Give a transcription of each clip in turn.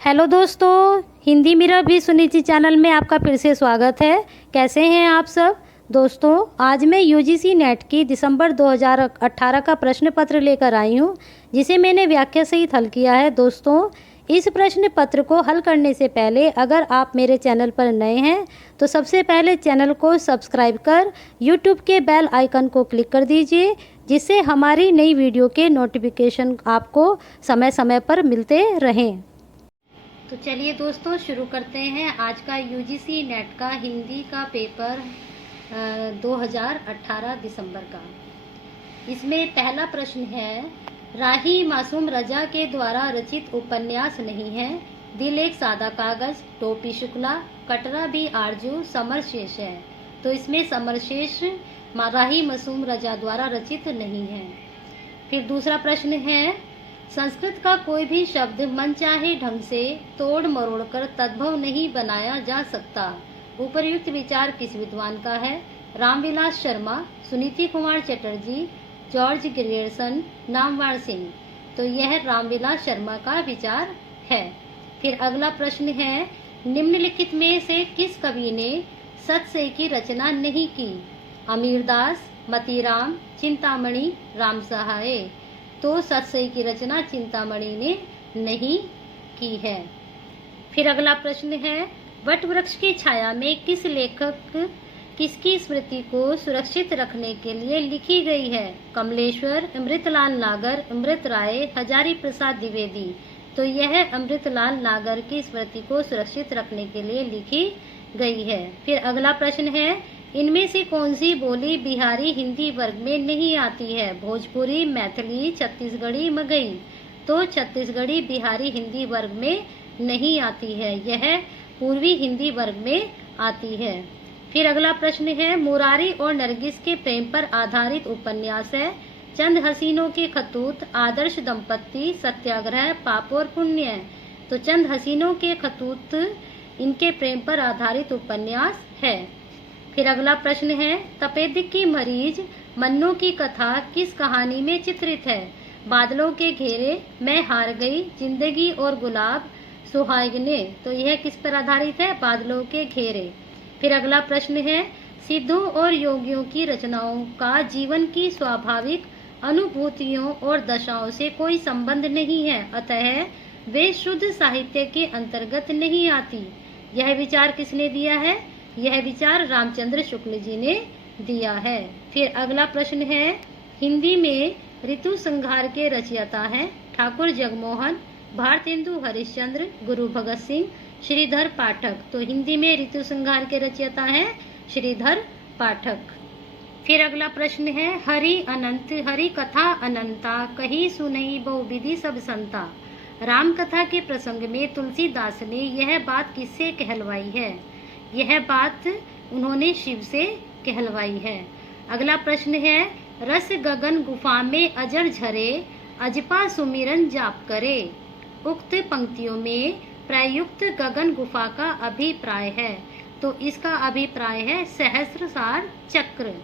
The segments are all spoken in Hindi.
हेलो दोस्तों, हिंदी मिरर भी सुनीति चैनल में आपका फिर से स्वागत है। कैसे हैं आप सब दोस्तों? आज मैं यूजीसी नेट की दिसंबर 2018 का प्रश्न पत्र लेकर आई हूं, जिसे मैंने व्याख्या सहित हल किया है। दोस्तों, इस प्रश्न पत्र को हल करने से पहले अगर आप मेरे चैनल पर नए हैं तो सबसे पहले चैनल को सब्सक्राइब कर यूट्यूब के बेल आइकन को क्लिक कर दीजिए, जिससे हमारी नई वीडियो के नोटिफिकेशन आपको समय समय पर मिलते रहें। तो चलिए दोस्तों, शुरू करते हैं आज का यूजीसी नेट का हिंदी का पेपर 2018 दिसंबर का। इसमें पहला प्रश्न है, राही मासूम रजा के द्वारा रचित उपन्यास नहीं है। दिल एक सादा कागज, टोपी शुक्ला, कटरा भी आरजू, समर शेष है। तो इसमें समर शेष राही मासूम रजा द्वारा रचित नहीं है। फिर दूसरा प्रश्न है, संस्कृत का कोई भी शब्द मनचाहे ढंग से तोड़ मरोड़ कर तद्भव नहीं बनाया जा सकता। उपर्युक्त विचार किस विद्वान का है? Ramvilas Sharma, Suniti Kumar Chatterjee, George Grierson, Namvar Singh. तो यह रामविलास शर्मा का विचार है। फिर अगला प्रश्न है, निम्नलिखित में से किस कवि ने सतसई की रचना नहीं की? अमीरदास, मतीराम, चिंतामणि, राम सहाय। तो सतसई की रचना चिंतामणि ने नहीं की है। फिर अगला प्रश्न है, वट वृक्ष की छाया में किस लेखक किसकी स्मृति को सुरक्षित रखने के लिए लिखी गई है? कमलेश्वर, अमृतलाल नागर, अमृत राय, हजारी प्रसाद द्विवेदी। तो यह अमृतलाल नागर की स्मृति को सुरक्षित रखने के लिए लिखी गई है। फिर अगला प्रश्न है, इनमें से कौन सी बोली बिहारी हिंदी वर्ग में नहीं आती है? भोजपुरी, मैथिली, छत्तीसगढ़ी, मगही। तो छत्तीसगढ़ी बिहारी हिंदी वर्ग में नहीं आती है, यह पूर्वी हिंदी वर्ग में आती है। फिर अगला प्रश्न है, मुरारी और नरगिस के प्रेम पर आधारित उपन्यास है। चंद हसीनों के खतूत, आदर्श दंपत्ति, सत्याग्रह, पाप और पुण्य। तो चंद हसीनों के खतूत इनके प्रेम पर आधारित उपन्यास है। फिर अगला प्रश्न है, तपेदिक की मरीज मन्नू की कथा किस कहानी में चित्रित है? बादलों के घेरे, मैं हार गई, जिंदगी और गुलाब, सुहागने। तो यह किस पर आधारित है? बादलों के घेरे। फिर अगला प्रश्न है, सिद्धों और योगियों की रचनाओं का जीवन की स्वाभाविक अनुभूतियों और दशाओं से कोई संबंध नहीं है, अतः वे शुद्ध साहित्य के अंतर्गत नहीं आती। यह विचार किसने दिया है? यह विचार रामचंद्र शुक्ल जी ने दिया है। फिर अगला प्रश्न है, हिंदी में ऋतु संहार के रचयिता हैं ठाकुर जगमोहन, भारतेंदु हरिश्चंद्र, गुरु भगत सिंह, श्रीधर पाठक। तो हिंदी में ऋतु संहार के रचयिता हैं श्रीधर पाठक। फिर अगला प्रश्न है, हरि अनंत हरि कथा अनंता, कही सुनई बहुविधि सब संता। राम कथा के प्रसंग में तुलसीदास ने यह बात किससे कहलवाई है? यह बात उन्होंने शिव से कहलवाई है। अगला प्रश्न है, रस गगन गुफा में अजर झरे, अजपा सुमिरन जाप करे। उक्त पंक्तियों में प्रयुक्त गगन गुफा का अभिप्राय है। तो इसका अभिप्राय है सहस्त्रसार चक्र।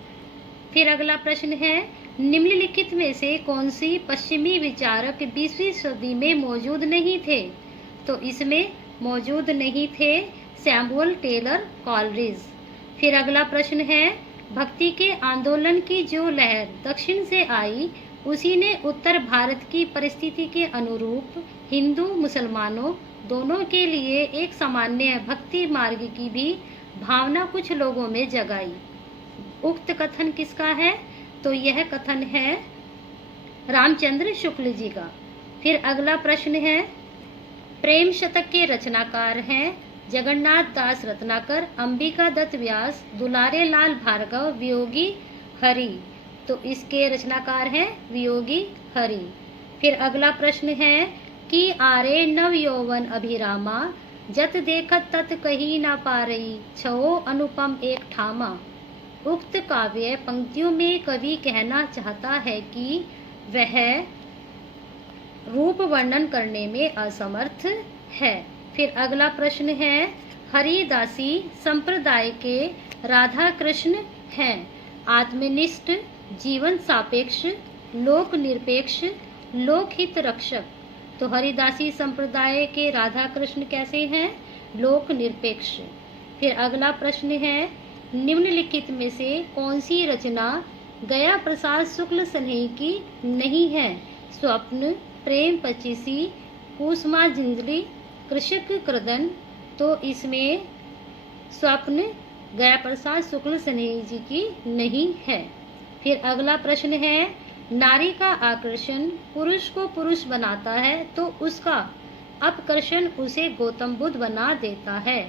फिर अगला प्रश्न है, निम्नलिखित में से कौन सी पश्चिमी विचारक 20वीं सदी में मौजूद नहीं थे? तो इसमें मौजूद नहीं थे सैमुअल टेलर कॉलरिज। फिर अगला प्रश्न है, भक्ति के आंदोलन की जो लहर दक्षिण से आई, उसी ने उत्तर भारत की परिस्थिति के अनुरूप हिंदू मुसलमानों दोनों के लिए एक सामान्य भक्ति मार्ग की भी भावना कुछ लोगों में जगाई। उक्त कथन किसका है? तो यह कथन है रामचंद्र शुक्ल जी का। फिर अगला प्रश्न है, प्रेम शतक के रचनाकार हैं जगन्नाथ दास रत्नाकर, अंबिका दत्त व्यास, दुलारे लाल भार्गव, वियोगी हरि। तो इसके रचनाकार हैं वियोगी हरि। फिर अगला प्रश्न है, कि आरे नव यौवन अभिरामा, जत देखत तत कही ना पारई, छहो अनुपम एक ठामा। उक्त काव्य पंक्तियों में कवि कहना चाहता है कि वह रूप वर्णन करने में असमर्थ है। फिर अगला प्रश्न है, हरिदासी संप्रदाय के राधा कृष्ण हैं, आत्मनिष्ठ, जीवन सापेक्ष, लोक निरपेक्ष, लोकहित रक्षक। तो हरिदासी संप्रदाय के राधा कृष्ण कैसे हैं? लोक निरपेक्ष। फिर अगला प्रश्न है, निम्नलिखित में से कौन सी रचना गया प्रसाद शुक्ल स्नेही की नहीं है? स्वप्न, प्रेम पचीसी, कुसुमा जिंदली, कृषक क्रदन। तो इसमें स्वप्न गया प्रसाद शुक्ल स्नेही जी की नहीं है। फिर अगला प्रश्न है, नारी का आकर्षण पुरुष को पुरुष बनाता है तो उसका अपकर्षण उसे गौतम बुद्ध बना देता है।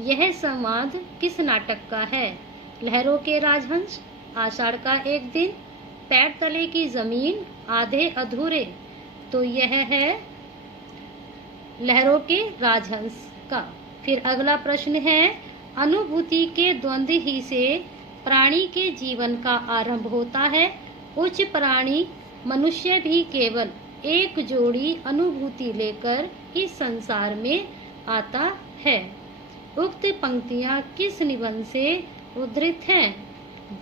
यह संवाद किस नाटक का है? लहरों के राजहंस, आषाढ़ का एक दिन, पैर तले की जमीन, आधे अधूरे। तो यह है लहरों के राजहंस का। फिर अगला प्रश्न है, अनुभूति के द्वंद्व ही से प्राणी के जीवन का आरंभ होता है। उच्च प्राणी मनुष्य भी केवल एक जोड़ी अनुभूति लेकर इस संसार में आता है। उक्त पंक्तियां किस निबंध से उद्धृत हैं?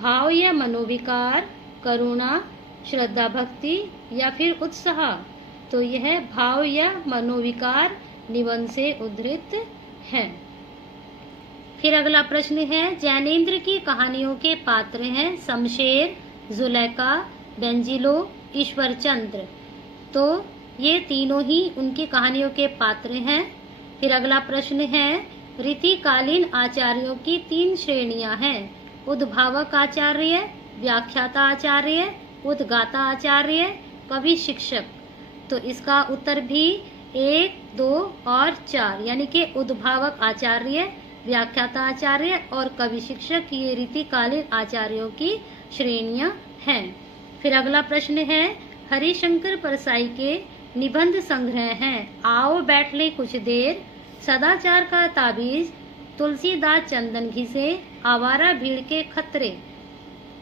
भाव या मनोविकार, करुणा, श्रद्धा भक्ति या फिर उत्साह। तो यह भाव या मनोविकार निबंध से उद्धृत है। फिर अगला प्रश्न है, जैनेन्द्र की कहानियों के पात्र हैं शमशेर, जुलेखा, बेंजिलो, ईश्वरचंद्र। तो ये तीनों ही उनकी कहानियों के पात्र हैं। फिर अगला प्रश्न है, रीतिकालीन आचार्यों की 3 श्रेणियां हैं। उद्भावक आचार्य, व्याख्याता आचार्य, उद्गाता आचार्य, कवि शिक्षक। तो इसका उत्तर भी 1, 2 और 4 यानी कि उद्भावक आचार्य, व्याख्याता आचार्य और कवि शिक्षक ये रीतिकालीन आचार्यों की श्रेणियां हैं। फिर अगला प्रश्न है, हरिशंकर परसाई के निबंध संग्रह हैं आओ बैठ ले कुछ देर, सदाचार का ताबीज, तुलसीदास चंदन घिसे, आवारा भीड़ के खतरे।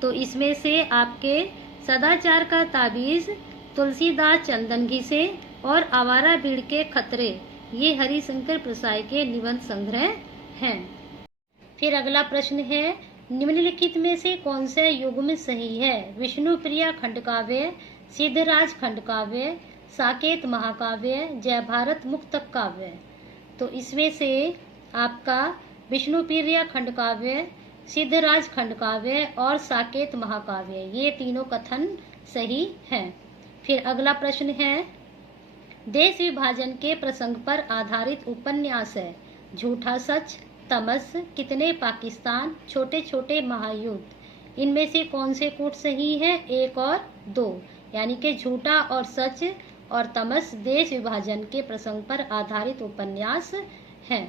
तो इसमें से आपके सदाचार का ताबीज, तुलसीदास चंदन घिसे और आवारा भीड़ के खतरे ये हरिशंकर परसाई के निबंध संग्रह हैं। फिर अगला प्रश्न है, निम्नलिखित में से कौन से युग्म सही है? विष्णुप्रिया खंडकाव्य, सिद्धराज खंडकाव्य, साकेत महाकाव्य, जय भारत मुक्तक काव्य। तो इसमें से आपका विष्णुप्रिया खंडकाव्य, सिद्धराज खंडकाव्य और साकेत महाकाव्य ये तीनों कथन सही हैं। फिर अगला प्रश्न है, देश विभाजन के प्रसंग पर आधारित उपन्यास है झूठा सच, तमस, कितने पाकिस्तान, छोटे छोटे महायुद्ध। इनमें से कौन से कूट सही है? 1 और 2 यानी कि झूठा और सच और तमस देश विभाजन के प्रसंग पर आधारित उपन्यास हैं।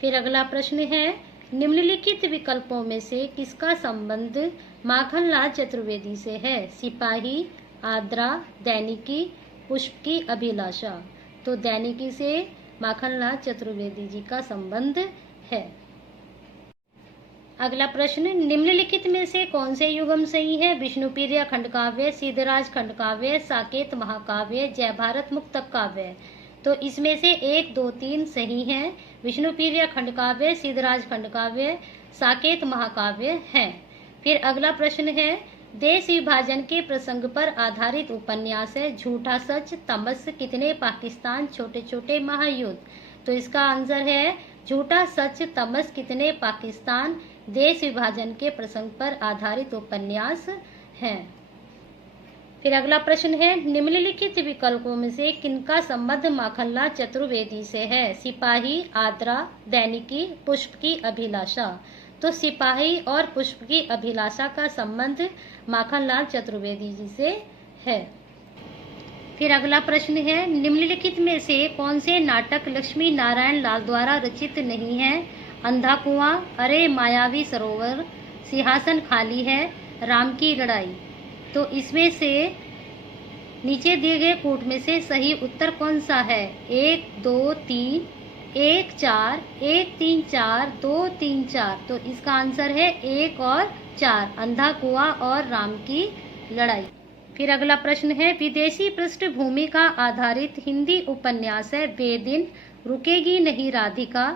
फिर अगला प्रश्न है, निम्नलिखित विकल्पों में से किसका संबंध माखनलाल चतुर्वेदी से है? सिपाही, आद्रा, दैनिकी, पुष्प की अभिलाषा। तो दैनिकी से माखनलाल चतुर्वेदी जी का संबंध है। अगला प्रश्न, निम्नलिखित में से कौन से युग्म सही है? विष्णुप्रिया खंडकाव्य, सिद्धराज खंडकाव्य, साकेत महाकाव्य, जय भारत मुक्तक काव्य। तो इसमें से 1, 2, 3 सही हैं। विष्णुप्रिया खंडकाव्य, सिद्धराज खंडकाव्य, साकेत महाकाव्य है। फिर अगला प्रश्न है, देश विभाजन के प्रसंग पर आधारित उपन्यास है झूठा सच, तमस, कितने पाकिस्तान, छोटे छोटे महायुद्ध। तो इसका आंसर है झूठा सच, तमस, कितने पाकिस्तान देश विभाजन के प्रसंग पर आधारित उपन्यास है। फिर अगला प्रश्न है, निम्नलिखित विकल्पों में से किनका संबंध माखनलाल चतुर्वेदी से है? सिपाही, आद्रा, दैनिकी, पुष्प की अभिलाषा। तो सिपाही और पुष्प की अभिलाषा का संबंध माखनलाल चतुर्वेदी जी से है। फिर अगला प्रश्न है, निम्नलिखित में से कौन से नाटक लक्ष्मी नारायण लाल द्वारा रचित नहीं है? अंधा कुआं, अरे मायावी सरोवर, सिंहासन खाली है, राम की लड़ाई। तो इसमें से नीचे दिए गए कूट में से सही उत्तर कौन सा है? 1, 2, 3, 1, 4, 1, 3, 4, 2, 3, 4। तो इसका आंसर है 1 और 4, अंधा कुआं और राम की लड़ाई। फिर अगला प्रश्न है, विदेशी पृष्ठभूमि का आधारित हिंदी उपन्यास है बेदिन, रुकेगी नहीं राधिका,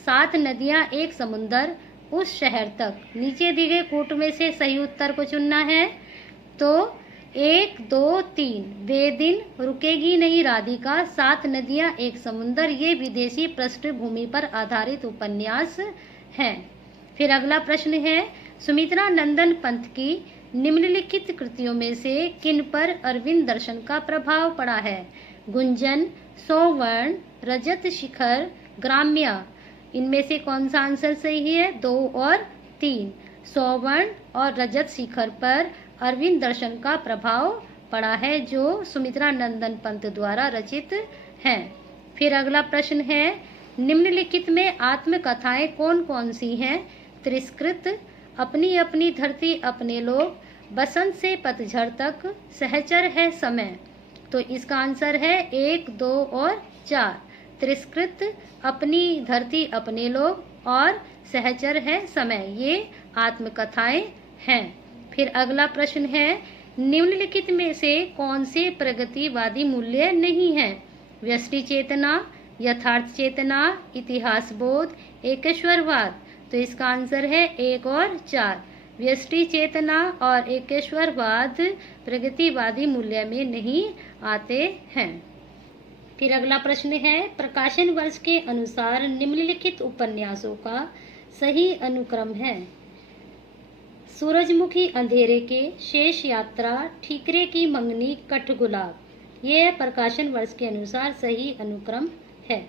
7 नदियां एक समुंदर, उस शहर तक। नीचे दिए गए कूट में से सही उत्तर को चुनना है। तो 1, 2, 3 वे दिन, रुकेगी नहीं राधिका, 7 नदियां एक समुंदर, ये विदेशी पृष्ठभूमि पर आधारित उपन्यास है। फिर अगला प्रश्न है, सुमित्रा नंदन पंत की निम्नलिखित कृतियों में से किन पर अरविंद दर्शन का प्रभाव पड़ा है? गुंजन, सौवर्ण, रजत शिखर, ग्राम्य। इनमें से कौन सा आंसर सही है? 2 और 3। सौवर्ण और रजत शिखर पर अरविंद दर्शन का प्रभाव पड़ा है, जो सुमित्रा नंदन पंत द्वारा रचित है। फिर अगला प्रश्न है, निम्नलिखित में आत्मकथाएं कौन कौन सी हैं? तिरस्कृत, अपनी अपनी धरती अपने लोग, बसंत से पतझड़ तक, सहचर है समय। तो इसका आंसर है 1, 2 और 4। तिरस्कृत, अपनी धरती अपने लोग और सहचर है समय, ये आत्मकथाएं हैं। फिर अगला प्रश्न है, निम्नलिखित में से कौन से प्रगतिवादी मूल्य नहीं है? व्यष्टि चेतना, यथार्थ चेतना, इतिहास बोध, एकेश्वरवाद। तो इसका आंसर है 1 और 4। व्यष्टि चेतना और एकेश्वरवाद प्रगतिवादी मूल्य में नहीं आते हैं। फिर अगला प्रश्न है, प्रकाशन वर्ष के अनुसार निम्नलिखित उपन्यासों का सही अनुक्रम है? सूरजमुखी अंधेरे के, शेष यात्रा, ठीकरे की मंगनी, कठगुलाब। ये प्रकाशन वर्ष के अनुसार सही अनुक्रम है।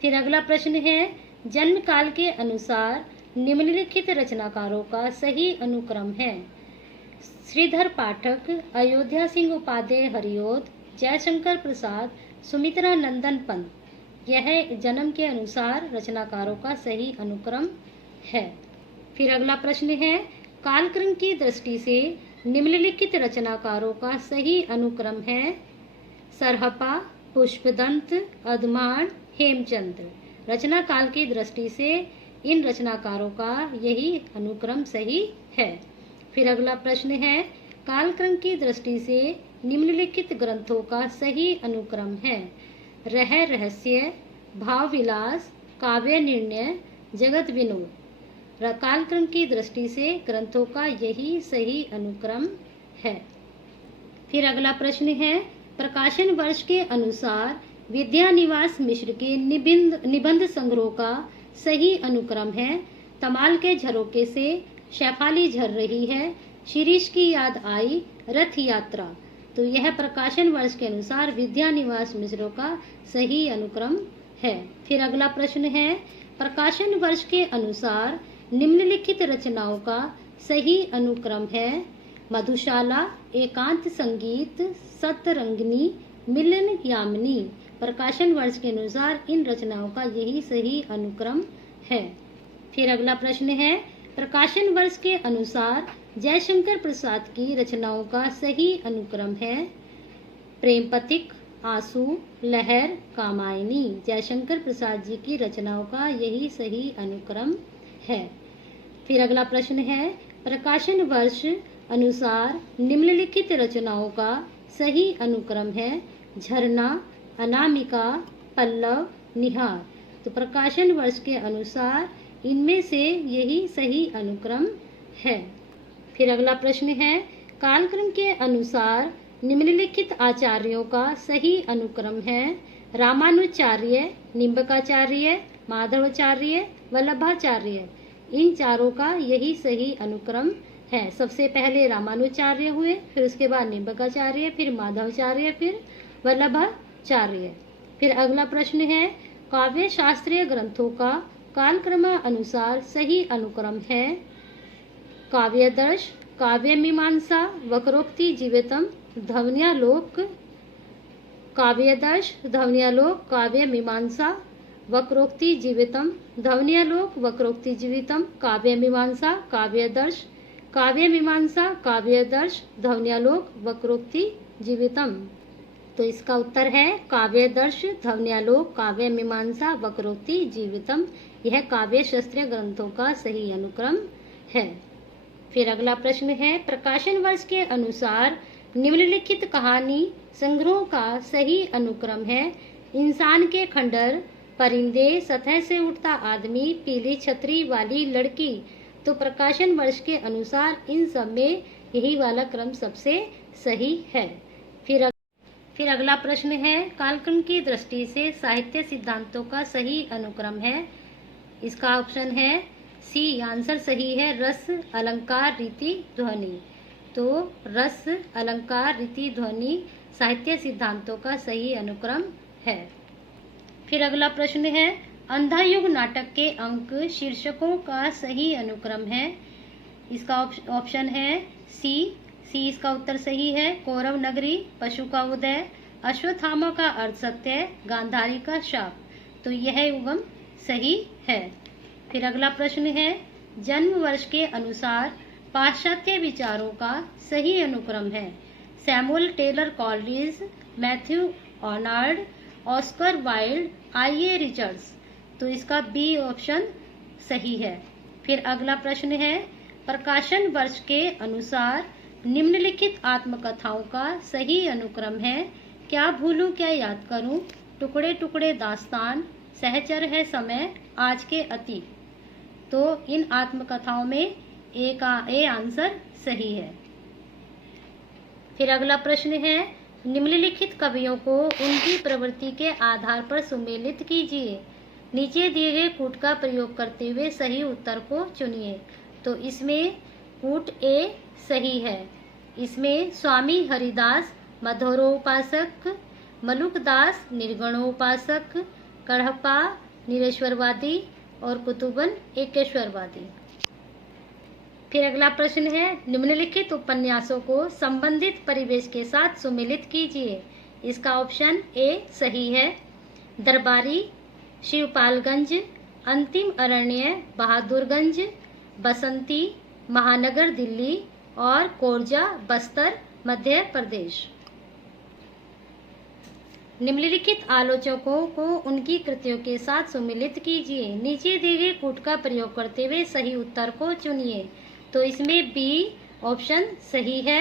फिर अगला प्रश्न है, जन्म काल के अनुसार निम्नलिखित रचनाकारों का सही अनुक्रम है? श्रीधर पाठक, अयोध्या सिंह उपाध्याय हरिओद, जयशंकर प्रसाद, सुमित्रा नंदन पंत। यह जन्म के अनुसार रचनाकारों का सही अनुक्रम है। फिर अगला प्रश्न है, कालक्रम की दृष्टि से निम्नलिखित रचनाकारों का सही अनुक्रम है? सरहपा, पुष्पदंत, अदमान, हेमचंद्र। रचना काल की दृष्टि से इन रचनाकारों का यही अनुक्रम सही है। फिर अगला प्रश्न है, कालक्रम की दृष्टि से निम्नलिखित ग्रंथों का सही अनुक्रम है? रहस्य, भाव विलास, काव्य निर्णय, जगत विनोद। कालक्रम की दृष्टि से ग्रंथों का यही सही अनुक्रम है। फिर अगला प्रश्न है, प्रकाशन वर्ष के अनुसार विद्यानिवास मिश्र के निबंध संग्रह का सही अनुक्रम है? तमाल के झरोके से, शेफाली झर रही है, शिरीष की याद आई, रथ यात्रा। तो यह प्रकाशन वर्ष के अनुसार विद्यानिवास मिश्र का सही अनुक्रम है। फिर अगला प्रश्न है, प्रकाशन वर्ष के अनुसार निम्नलिखित रचनाओं का सही अनुक्रम है? मधुशाला, एकांत संगीत, सतरंगिनी, मिलन यामिनी। प्रकाशन वर्ष के अनुसार इन रचनाओं का यही सही अनुक्रम है। फिर अगला प्रश्न है, प्रकाशन वर्ष के अनुसार जयशंकर प्रसाद की रचनाओं का सही अनुक्रम है? प्रेम पथिक, आंसू, लहर, कामायनी। जयशंकर प्रसाद जी की रचनाओं का यही सही अनुक्रम है। फिर अगला प्रश्न है, प्रकाशन वर्ष अनुसार निम्नलिखित रचनाओं का सही अनुक्रम है? झरना, अनामिका, पल्लव, निहार। तो प्रकाशन वर्ष के अनुसार इनमें से यही सही अनुक्रम है। फिर अगला प्रश्न है, कालक्रम के अनुसार निम्नलिखित आचार्यों का सही अनुक्रम है? रामानुचार्य, निम्बकाचार्य, माधवाचार्य, वल्लभाचार्य। इन चारों का यही सही अनुक्रम है। सबसे पहले रामानुचार्य हुए, फिर उसके बाद निम्बकाचार्य, फिर माधवाचार्य, फिर वल्लभाचार्य। फिर अगला प्रश्न है, काव्य शास्त्रीय ग्रंथों का कालक्रम अनुसार सही अनुक्रम है? काव्यदर्श, काव्य मीमांसा, वक्रोक्ति जीवितम, ध्वन्यालोक। काव्यदर्श, ध्वन्यालोक, काव्य मीमांसा, वक्रोक्ति जीवितम, ध्वन्यालोक, वक्रोक्ति जीवितम, काव्य मीमांसा, काव्यदर्श, काव्य मीमांसा, काव्यदर्श, ध्वन्यालोक, वक्रोक्ति जीवितम। तो इसका उत्तर है काव्यदर्श, ध्वन्यालोक, काव्य मीमांसा, वक्रोक्ति जीवितम। यह काव्य शास्त्रीय ग्रंथों का सही अनुक्रम है। फिर अगला प्रश्न है, प्रकाशन वर्ष के अनुसार निम्नलिखित कहानी संग्रहों का सही अनुक्रम है? इंसान के खंडर, परिंदे, सतह से उठता आदमी, पीली छतरी वाली लड़की। तो प्रकाशन वर्ष के अनुसार इन सब में यही वाला क्रम सबसे सही है। फिर अगला प्रश्न है, कालक्रम की दृष्टि से साहित्य सिद्धांतों का सही अनुक्रम है। इसका ऑप्शन है सी, आंसर सही है, रस अलंकार रीति ध्वनि। तो रस अलंकार रीति ध्वनि साहित्य सिद्धांतों का सही अनुक्रम है। फिर अगला प्रश्न है, अंधा युग नाटक के अंक शीर्षकों का सही अनुक्रम है। इसका ऑप्शन है सी इसका उत्तर सही है, कौरव नगरी, पशु का उदय, अश्वत्थामा का अर्धसत्य, गांधारी का शाप। तो यह उगम सही है। फिर अगला प्रश्न है, जन्म वर्ष के अनुसार पाश्चात्य विचारों का सही अनुक्रम है। Samuel Taylor Coleridge, Matthew Arnold, Oscar Wilde, I A. Richards. तो इसका बी ऑप्शन सही है। फिर अगला प्रश्न है, प्रकाशन वर्ष के अनुसार निम्नलिखित आत्मकथाओं का सही अनुक्रम है। क्या भूलूं क्या याद करूं, टुकड़े टुकड़े दास्तान, सहचर है समय, आज के अतीत। तो इन आत्मकथाओं में ए आंसर सही है। फिर अगला प्रश्न है, निम्नलिखित कवियों को उनकी प्रवृत्ति के आधार पर सुमेलित कीजिए। नीचे दिए गए कूट का प्रयोग करते हुए सही उत्तर को चुनिए। तो इसमें कूट ए सही है। इसमें स्वामी हरिदास मधुरोपासक, मलुकदास निर्गुणोपासक, कढ़प्पा निरेश्वरवादी और कुतुबन एकेश्वरवादी। फिर अगला प्रश्न है, निम्नलिखित उपन्यासों को संबंधित परिवेश के साथ सुमेलित कीजिए। इसका ऑप्शन ए सही है। दरबारी, शिवपालगंज, अंतिम अरण्य बहादुरगंज, बसंती महानगर दिल्ली और कोरजा बस्तर मध्य प्रदेश। निम्नलिखित आलोचकों को उनकी कृतियों के साथ सुमेलित कीजिए। नीचे दिए गए कूट का प्रयोग करते हुए सही उत्तर को चुनिए। तो इसमें बी ऑप्शन सही है।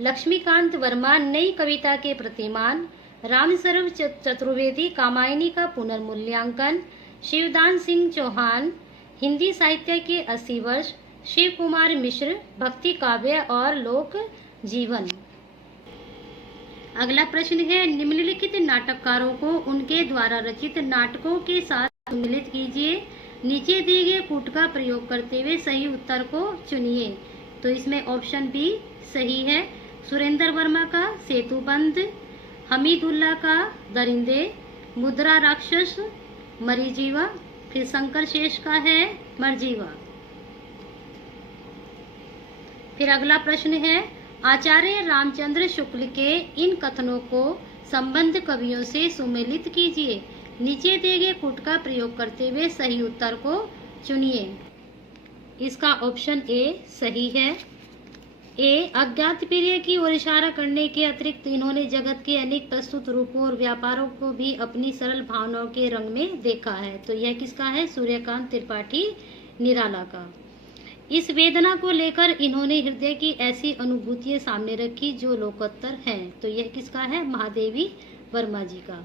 लक्ष्मीकांत वर्मा नई कविता के प्रतिमान, रामस्वरूप चतुर्वेदी कामायनी का पुनर्मूल्यांकन, शिवदान सिंह चौहान हिंदी साहित्य के 80 वर्ष, शिव कुमार मिश्र भक्ति काव्य और लोक जीवन। अगला प्रश्न है, निम्नलिखित नाटककारों को उनके द्वारा रचित नाटकों के साथ सम्मिलित कीजिए। नीचे दिए गए कूट का प्रयोग करते हुए सही उत्तर को चुनिए। तो इसमें ऑप्शन बी सही है। सुरेंद्र वर्मा का सेतुबंध, हमीदुल्ला का दरिंदे, मुद्रा राक्षस, मरीजीवा। फिर शंकर शेष का है मरजीवा। फिर अगला प्रश्न है, आचार्य रामचंद्र शुक्ल के इन कथनों को संबंध कवियों से सुमेलित कीजिए। नीचे दिए गए कूट का प्रयोग करते हुए सही उत्तर को चुनिए। इसका ऑप्शन ए सही है। ए अज्ञात प्रिय की ओर इशारा करने के अतिरिक्त इन्होंने जगत के अनेक प्रस्तुत रूपों और व्यापारों को भी अपनी सरल भावनाओं के रंग में देखा है। तो यह किसका है? सूर्यकांत त्रिपाठी निराला का। इस वेदना को लेकर इन्होंने हृदय की ऐसी अनुभूतियां सामने रखी जो लोकोत्तर हैं। तो यह किसका है? महादेवी वर्मा जी का।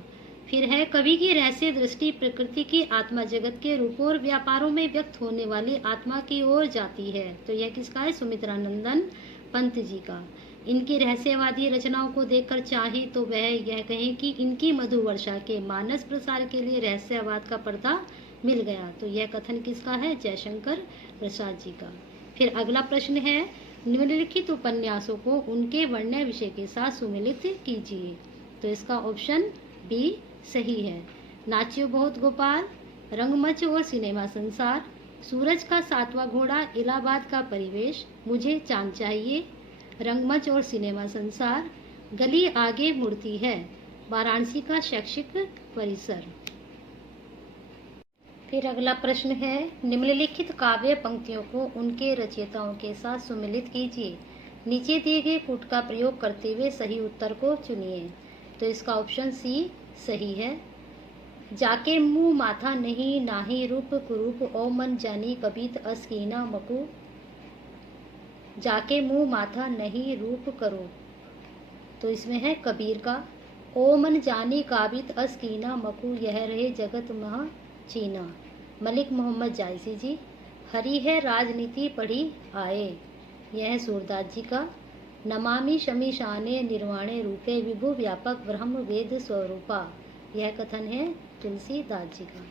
फिर है, कवि की रहस्य दृष्टि प्रकृति की आत्मा जगत के रूपों और व्यापारों में व्यक्त होने वाली आत्मा की ओर जाती है। तो यह किसका है? सुमित्रानंदन पंत जी का। इनकी रहस्यवादी रचनाओं को देखकर चाहे तो वह यह कहें कि इनकी मधु वर्षा के मानस प्रसार के लिए रहस्यवाद का पर्दा मिल गया। तो यह कथन किसका है? जयशंकर प्रसाद जी का। फिर अगला प्रश्न है, निम्नलिखित उपन्यासों को उनके वर्ण्य विषय के साथ सुमेलित कीजिए। तो इसका ऑप्शन बी सही है। नाचियो बहुत गोपाल, रंगमंच और सिनेमा संसार, सूरज का सातवां घोड़ा, इलाहाबाद का परिवेश, मुझे चांद चाहिए, रंगमंच और सिनेमा संसार, गली आगे मुड़ती है, वाराणसी का शैक्षिक परिसर। फिर अगला प्रश्न है, निम्नलिखित काव्य पंक्तियों को उनके रचयिताओं के साथ सुमेलित कीजिए। नीचे दिए गए कूट का प्रयोग करते हुए सही उत्तर को चुनिए। तो इसका ऑप्शन सी सही है। जाके मुंह माथा नहीं, नाही रूप कुरूप, ओ मन जानी कबीत अस्कीना मकू। जाके मुंह माथा नहीं रूप करो, तो इसमें है कबीर का। ओ मन जानी काबित अस्कीना मकू, यह रहे जगत महा चीना, मलिक मोहम्मद जायसी जी। हरी है राजनीति पढ़ी आए, यह है सूरदास जी का। नमामि शमीशाने निर्वाणे रूपे विभु व्यापक ब्रह्म वेद स्वरूपा। यह कथन है तुलसीदास जी का।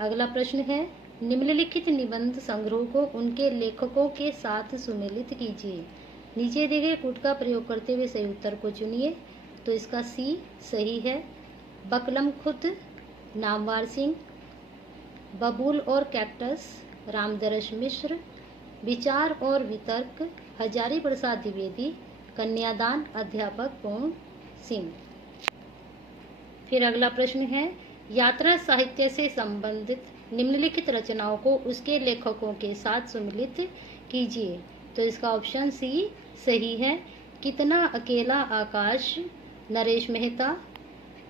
अगला प्रश्न है, निम्नलिखित निबंध संग्रह को उनके लेखकों के साथ सुमेलित कीजिए। नीचे दिए गए कूट का प्रयोग करते हुए सही उत्तर को चुनिए। तो इसका सी सही है। बकलम खुद नामवर सिंह, बबूल और कैक्टस रामदरस मिश्र, विचार और वितर्क हजारी प्रसाद द्विवेदी, कन्यादान अध्यापक पूर्ण सिंह। फिर अगला प्रश्न है, यात्रा साहित्य से संबंधित निम्नलिखित रचनाओं को उसके लेखकों के साथ सुमेलित कीजिए। तो इसका ऑप्शन सी सही है। कितना अकेला आकाश नरेश मेहता,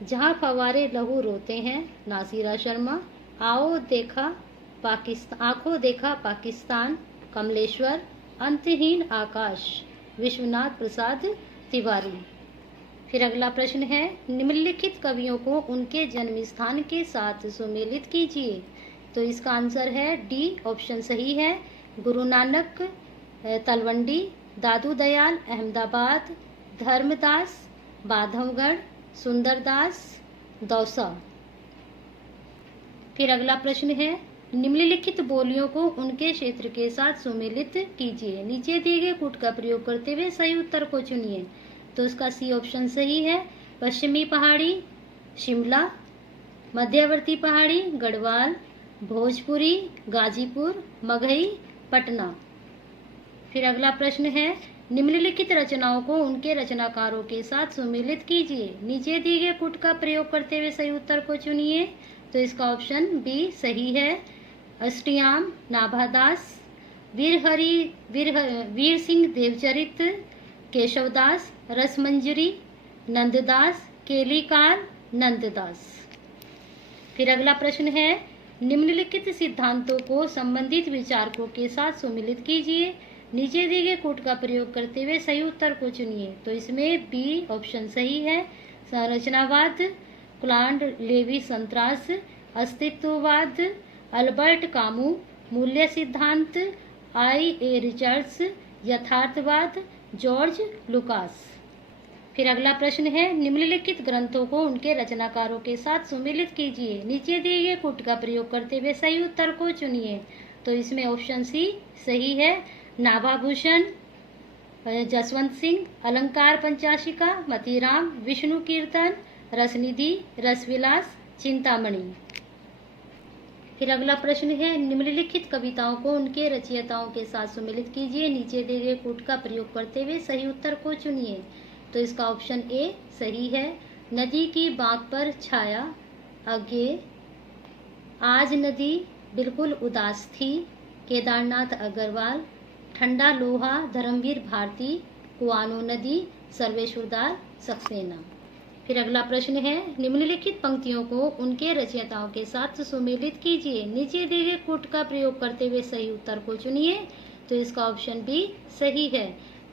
जहाँ फवारे लहू रोते हैं नासिरा शर्मा, आंखों देखा पाकिस्तान कमलेश्वर, अंतहीन आकाश विश्वनाथ प्रसाद तिवारी। फिर अगला प्रश्न है, निम्नलिखित कवियों को उनके जन्म स्थान के साथ सुमेलित कीजिए। तो इसका आंसर है डी ऑप्शन सही है। गुरु नानक तलवंडी, दादू दयाल अहमदाबाद, धर्मदास बांधवगढ़, सुंदरदास दौसा। फिर अगला प्रश्न है, निम्नलिखित बोलियों को उनके क्षेत्र के साथ सुमेलित कीजिए। नीचे दिए गए कूट का प्रयोग करते हुए सही उत्तर को चुनिए। तो इसका सी ऑप्शन सही है। पश्चिमी पहाड़ी शिमला, मध्यवर्ती पहाड़ी गढ़वाल, भोजपुरी गाजीपुर, मगही पटना। फिर अगला प्रश्न है, निम्नलिखित रचनाओं को उनके रचनाकारों के साथ सुमेलित कीजिए। नीचे दिए गए कूट का प्रयोग करते हुए सही उत्तर को चुनिए। तो इसका ऑप्शन बी सही है। अष्टयाम नाभादास, वीर सिंह देवचरित, केशवदास रसमंजरी, नंददास केलीकार नंददास। फिर अगला प्रश्न है, निम्नलिखित सिद्धांतों को संबंधित विचारकों के साथ सुमेलित कीजिए। नीचे दिए गए कूट का प्रयोग करते हुए सही उत्तर को चुनिए। तो इसमें बी ऑप्शन सही है। संरचनावाद क्लॉड लेवी संत्रास, अस्तित्ववाद अल्बर्ट कामू, मूल्य सिद्धांत I.A. रिचर्ड्स, यथार्थवाद जॉर्ज लुकास। फिर अगला प्रश्न है, निम्नलिखित ग्रंथों को उनके रचनाकारों के साथ सुमेलित कीजिए। नीचे दिए गए कूट का प्रयोग करते हुए सही उत्तर को चुनिए। तो इसमें ऑप्शन सी सही है। नाभाभूषण जसवंत सिंह, अलंकार पंचाशिका मतीराम, विष्णु कीर्तन, रसनिधि, रसविलास, चिंतामणि। फिर अगला प्रश्न है, निम्नलिखित कविताओं को उनके रचयिताओं के साथ सुमेलित कीजिए। नीचे दिए गए कूट का प्रयोग करते हुए सही उत्तर को चुनिए। तो इसका ऑप्शन ए सही है। नदी की बांक पर छाया आगे, आज नदी बिल्कुल उदास थी, केदारनाथ अग्रवाल, ठंडा लोहा धर्मवीर भारती, कुआनो नदी सर्वेश्वरदास सक्सेना। फिर अगला प्रश्न है, निम्नलिखित पंक्तियों को उनके रचयिताओं के साथ सुमेलित कीजिए। नीचे दिए गए कूट का प्रयोग करते हुए सही उत्तर को चुनिए। तो इसका ऑप्शन बी सही है।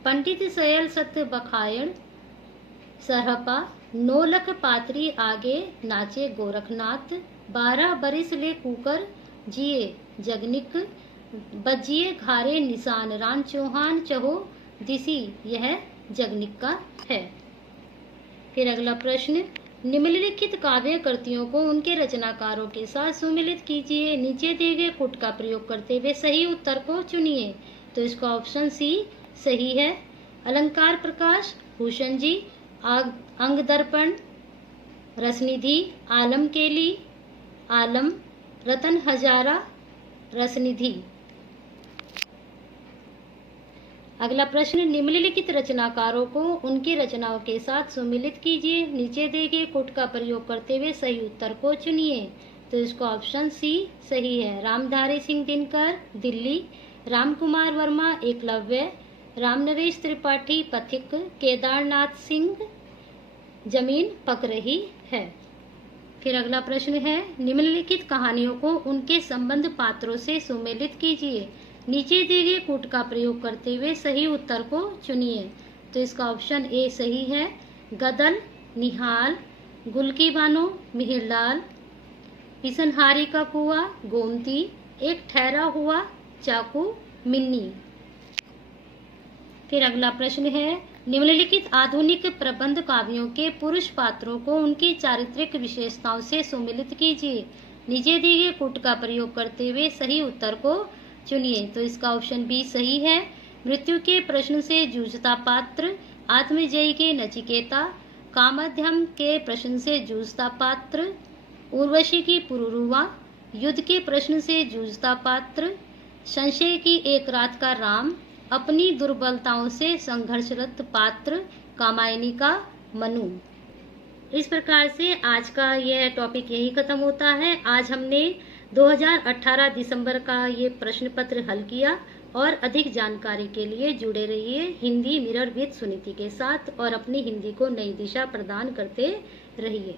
पंडित सयल सत्य बखायण सरहपा, 9 लख पात्री आगे नाचे गोरखनाथ, 12 बरिस ले कुकर जिए जगनिक, बजिए घारे निशान राम चौहान चहो दिसी, यह जगनिक का है। फिर अगला प्रश्न, निम्नलिखित काव्य कृतियों को उनके रचनाकारों के साथ सुमेलित कीजिए। नीचे दिए गए कूट का प्रयोग करते हुए सही उत्तर को चुनिए। तो इसका ऑप्शन सी सही है। अलंकार प्रकाश भूषण जी, अंग दर्पण रसनिधि, आलम केली आलम, रतन हजारा रसनिधि। अगला प्रश्न, निम्नलिखित रचनाकारों को उनकी रचनाओं के साथ सुमेलित कीजिए। नीचे दिए गए कूट का प्रयोग करते हुए सही उत्तर को चुनिए। तो इसका ऑप्शन सी सही है। रामधारी सिंह दिनकर दिल्ली, रामकुमार वर्मा एकलव्य, रामनरेश त्रिपाठी पथिक, केदारनाथ सिंह जमीन पक रही है। फिर अगला प्रश्न है, निम्नलिखित कहानियों को उनके संबंध पात्रों से सुमेलित कीजिए। नीचे दिए गए कूट का प्रयोग करते हुए सही उत्तर को चुनिए। तो इसका ऑप्शन ए सही है। गदल निहाल, गुल की बानो मिहिरलाल, पिसनहारी का कुआं गोमती, एक ठहरा हुआ चाकू मिन्नी। फिर अगला प्रश्न है, निम्नलिखित आधुनिक प्रबंध काव्यों के पुरुष पात्रों को उनकी चारित्रिक विशेषताओं से सुमिलित कीजिए। नीचे दिए गए पुट का प्रयोग करते हुए सही उत्तर को चुनिए। तो इसका ऑप्शन बी सही है। मृत्यु के प्रश्न से जूझता पात्र, आत्मजयी के नचिकेता, कामाध्यम के प्रश्न से जूझता पात्र, उर्वशी की पुरुरुवा, युद्ध के प्रश्न से जूझता पात्र, संशय की एक रात का राम, अपनी दुर्बलताओं से संघर्षरत पात्र, कामायनी का मनु। इस प्रकार से आज का यह टॉपिक यही खत्म होता है। आज हमने 2018 दिसंबर का ये प्रश्न पत्र हल किया और अधिक जानकारी के लिए जुड़े रहिए हिंदी मिरर विद सुनीति के साथ और अपनी हिंदी को नई दिशा प्रदान करते रहिए।